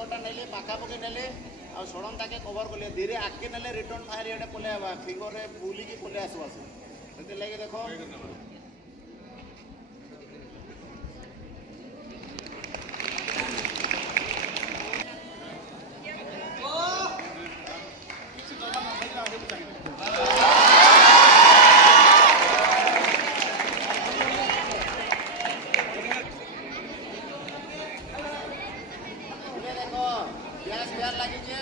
ଫିଙ୍ଗରଟା ନେଲି ପାଖାପାଖି ନେଲି ଆଉ ସଡ଼ନଟାକେ କଭର କଲି ଧୀରେ ଆଗକେ ନେଲେ ରିଟର୍ନ ଫାୟାର ଇଆଡ଼େ ପଳେଇ ଆଇବା ଫିଙ୍ଗରରେ ବୁଲିକି ପଳେଇ ଆସିବ ସେ ସେଥିଲାଗି ଦେଖ ଗ୍ୟାସ୍ ଫେୟାର ଲାଗିଛେ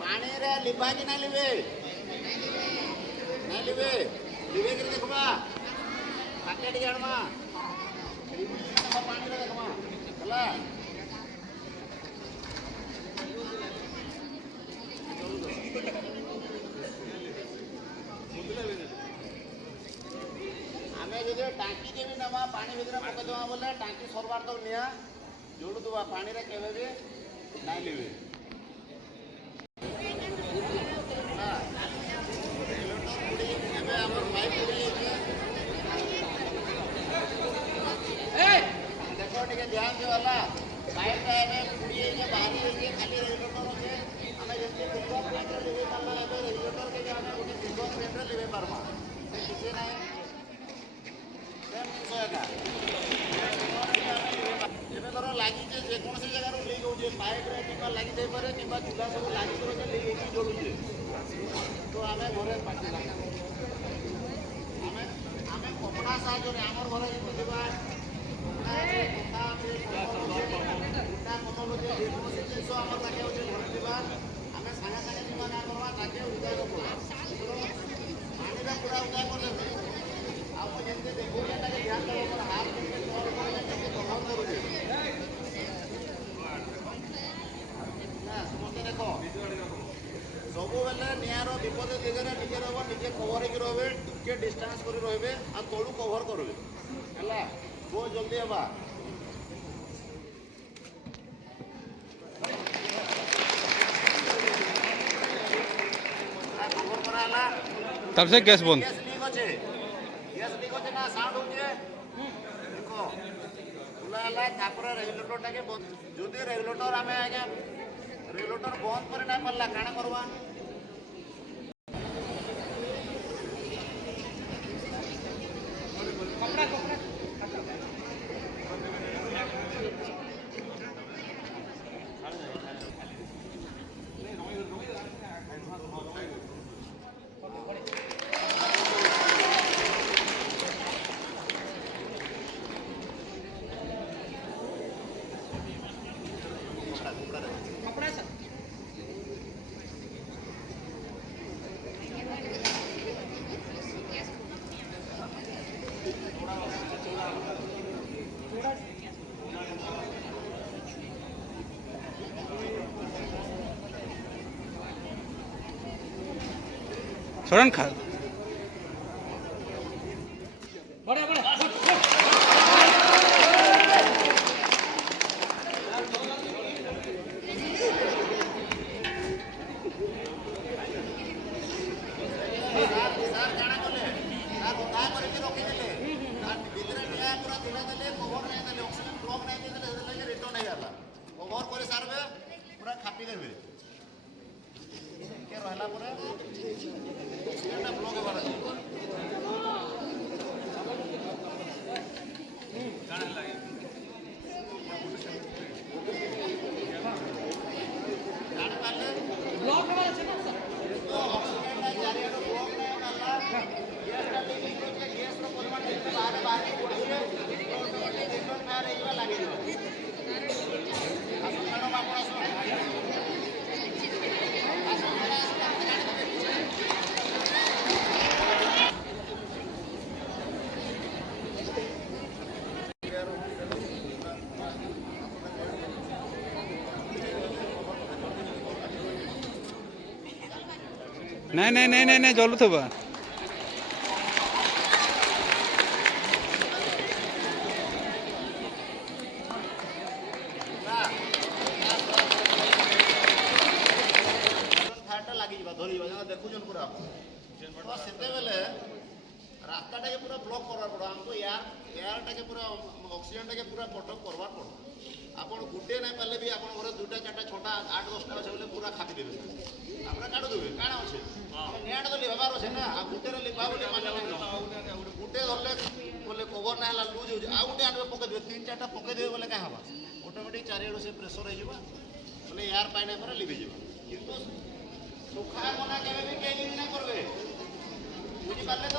ପାଣିରେ ଲିଭା କି ନାଇଁ ଲିଭେ ନାଇଁ ଲିଭେ ଲିଭେକିରି ଦେଖବା ପାକେ ଟିକେ ଆଣମା ପାଣିରେ ଦେଖମା ହେଲା ଆମେ ଯଦି ଟାଙ୍କି କେବେ ନେବା ପାଣି ଭିତରେ ପକେଇଦେବା ବୋଲେ ଟାଙ୍କି ସରବାର ତକ ନିଆ जोड़ुवा पानी रे केवे भी नाई लिवे देखो टिके ध्यान देवाला पाइप का एमे पुड़ी जे बाहरी जे खाली रेगुलेटर होचे हमें जल्दी फिल्टर प्लेट लेवे पाला एबे रेगुलेटर के जे हमें गोटे फिल्टर प्लेट लेवे पारमा से किसे नाही सेम जिंस होगा एबे धरो लागी जे कोनसी जगह रो लीक होजे पाइप रे किबा लागी जाय पारे किबा चूल्हा सब लागी करो जे लीक होई जोडुजे तो हमें घरे पाटी लागा हमें कपड़ा साज रे हमर घरे जे दिबा कपड़ा गुटा कमल जे कोनसी जिंस हमर लागे होजे घर दिबा हमें संगे संगे दिबा ना करवा ताके उदा को पानी रा पूरा उदा कर दे आप जेते देखो एटा के ध्यान दो पर हाथ के तोड़ कर के कमल करू समझते देखो सब बेले निआर विपद दिगरे निजे रह निजे कवर होगी रे टिके डिस्टेंस कर रे आ तलू कवर करबे है बहुत जल्दी हवा कवर करा तब से गैस बंद गैस लीक होचे ना साउंड होचे देखो खुला हला तापर रेगुलेटर टाके जदि रेगुलेटर आमे आगे रेगुलेटर बंद करे ना पड़ला काना करवा सड़न खा पूरा खापी देवे के रहला पूरा सीटा ब्लॉक होबार अछि काना लागे काना पाले ब्लॉक होबार अछि ना सर तो ऑक्सीजन ना चारियाडो ब्लॉक नै होनाला गैस का लीक होचे गैस रो परिमाण बाहर बाहर पड़िए तो रिटर्न में रेगुलर लागे असो मैडम आपण असो नहीं नहीं नहीं नहीं जलू थबा देखुन पूरा तो सेते बेले रास्ता टाके पूरा ब्लॉक करवार पड़ो हमको एयर टाके पूरा ऑक्सीजन टाके पूरा कटअप करवार पड़ो आ ଆପଣ ଗୁଟେ ନାଇଁ ପାରଲେ ବି ଆପଣ ଘରେ 2ଟା 4ଟା 6ଟା 8 10ଟା ଅଛେ ବୋଲେ ପୁରା ଖାପି ଦେବେ ତାପରେ କାଢୁ ଦେବେ କାଣା ଅଛେ ନିଆଁଟା ତ ଲିଭାବାର ଅଛେ ନା ଆଉ ଗୁଟେରେ ଲିଭା ବୋଲି ମାନେ ଗୁଟେ ଧରଲେ ବୋଲେ କଭର ନା ହେଲା ଲୁଜ୍ ହଉଛି ଆଉ ଗୁଟେ ଆଣିବେ ପକେଇ ଦେବେ 3 4ଟା ପକେଇ ଦେବେ ବୋଲେ କାଁ ହବା ଅଟୋମେଟିକ୍ ଚାରିଆଡୁ ସେ ପ୍ରେସର ହେଇଯିବ ବୋଲେ ଏୟାର ପାଇନା ପରେ ଲିଭିଯିବ କିନ୍ତୁ ସୁଖା ମନା କେବେ ବି କେହି ୟୁଜ୍ ନାଇଁ କରବେ ବୁଝିପାରିଲେ ତ